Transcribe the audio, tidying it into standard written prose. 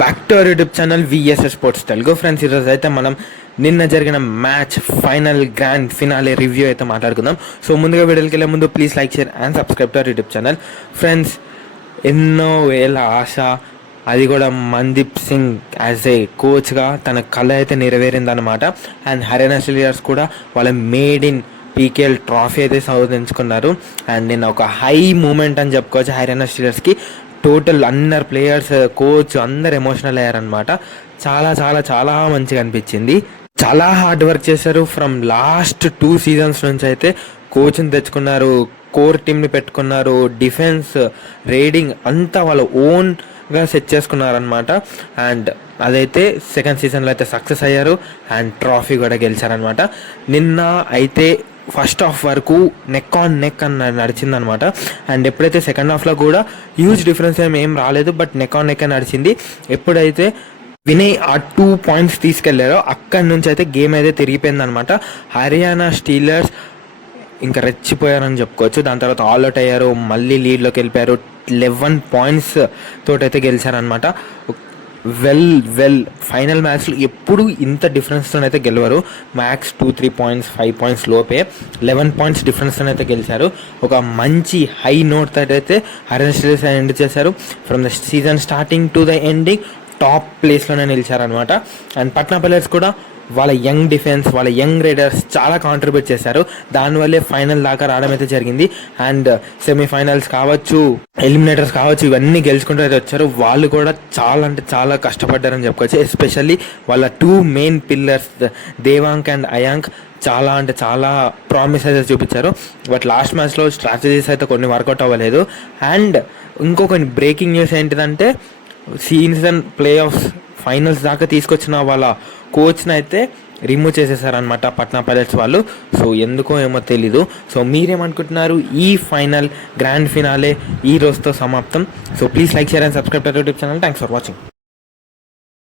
Back to our YouTube channel VSS sports Telugu. Friends, ఈరోజు అయితే మనం నిన్న జరిగిన match final grand finale review అయితే మాట్లాడుకుందాం. సో ముందుగా వీడియోకి వెళ్ళే ముందు please like, share and subscribe to our YouTube channel. Friends, ఎన్నో వేల ఆశ, అది కూడా మందీప్ సింగ్ యాజ్ ఏ కోచ్గా తన కళ అయితే నెరవేరిందనమాట. అండ్ హర్యానా స్టీలర్స్ కూడా వాళ్ళ మేడ్ ఇన్ పీకేఎల్ ట్రాఫీ అయితే సాధించుకున్నారు. అండ్ నేను ఒక హై మూమెంట్ అని చెప్పుకోవచ్చు హర్యానా స్టీలర్స్కి. టోటల్ అందరు ప్లేయర్స్, కోచ్ అందరు ఎమోషనల్ అయ్యారనమాట. చాలా చాలా చాలా మంచిగా అనిపించింది. చాలా హార్డ్ వర్క్ చేశారు. ఫ్రమ్ లాస్ట్ 2 సీజన్స్ నుంచి అయితే కోచ్ని తెచ్చుకున్నారు, కోర్ టీమ్ని పెట్టుకున్నారు, డిఫెన్స్, రైడింగ్ అంతా వాళ్ళ ఓన్గా సెట్ చేసుకున్నారనమాట. అండ్ అదైతే సెకండ్ సీజన్లో అయితే సక్సెస్ అయ్యారు అండ్ ట్రాఫీ కూడా గెలిచారనమాట. నిన్న అయితే ఫస్ట్ హాఫ్ వరకు నెక్ ఆన్ నెక్ అని నడిచిందనమాట. అండ్ ఎప్పుడైతే సెకండ్ హాఫ్లో కూడా హ్యూజ్ డిఫరెన్స్ ఏం రాలేదు, బట్ నెక్ ఆన్ నెక్ అని నడిచింది. ఎప్పుడైతే వినయ్ ఆ 2 పాయింట్స్ తీసుకెళ్లారో అక్కడి నుంచి అయితే గేమ్ అయితే తిరిగిపోయిందనమాట. హర్యానా స్టీలర్స్ ఇంకా రెచ్చిపోయారని చెప్పుకోవచ్చు. దాని తర్వాత ఆల్ అవుట్ అయ్యారు, మళ్ళీ లీడ్లోకి వెళ్ళిపోయారు. 11 పాయింట్స్ తోటైతే గెలిచారనమాట. వెల్ ఫైనల్ మ్యాచ్లు ఎప్పుడు ఇంత డిఫరెన్స్తోనైతే గెలవరు. మ్యాక్స్ 2-3 పాయింట్స్, 5 పాయింట్స్ లోపే 11 పాయింట్స్ డిఫరెన్స్తోనైతే గెలిచారు. ఒక మంచి హై నోట్ అయితే హర్యానా స్టీలర్స్ ఎండ్ చేశారు. From the season starting to the ending top ప్లేస్లోనే నిలిచారనమాట. అండ్ పట్నా పైరేట్స్ కూడా వాళ్ళ యంగ్ డిఫెన్స్, వాళ్ళ యంగ్ రైడర్స్ చాలా కాంట్రిబ్యూట్ చేశారు. దానివల్లే ఫైనల్ దాకా రావడం అయితే జరిగింది. అండ్ సెమీఫైనల్స్ కావచ్చు, ఎలిమినేటర్స్ కావచ్చు, ఇవన్నీ గెలుచుకుంటూ అయితే వచ్చారు. వాళ్ళు కూడా చాలా అంటే చాలా కష్టపడ్డారని చెప్పుకోవచ్చు. ఎస్పెషల్లీ వాళ్ళ 2 మెయిన్ పిల్లర్స్ దేవాంక్ అండ్ అయాంక్ చాలా అంటే చాలా ప్రామిస్ అయితే చూపించారు. బట్ లాస్ట్ మ్యాచ్లో స్ట్రాటజీస్ అయితే కొన్ని వర్కౌట్ అవ్వలేదు. అండ్ ఇంకొక బ్రేకింగ్ న్యూస్ ఏంటిదంటే, సీజన్ ప్లే ఆఫ్స్ ఫైనల్స్ దాకా తీసుకొచ్చిన వాళ్ళ కోచ్ని అయితే రిమూవ్ చేసేసారనమాట పట్నా పైరేట్స్ వాళ్ళు. సో ఎందుకో ఏమో తెలీదు. సో మీరేమనుకుంటున్నారు? ఈ ఫైనల్ గ్రాండ్ ఫినాలే ఈ రోజుతో సమాప్తం. So please like, share and subscribe to YouTube channel. Thanks for watching.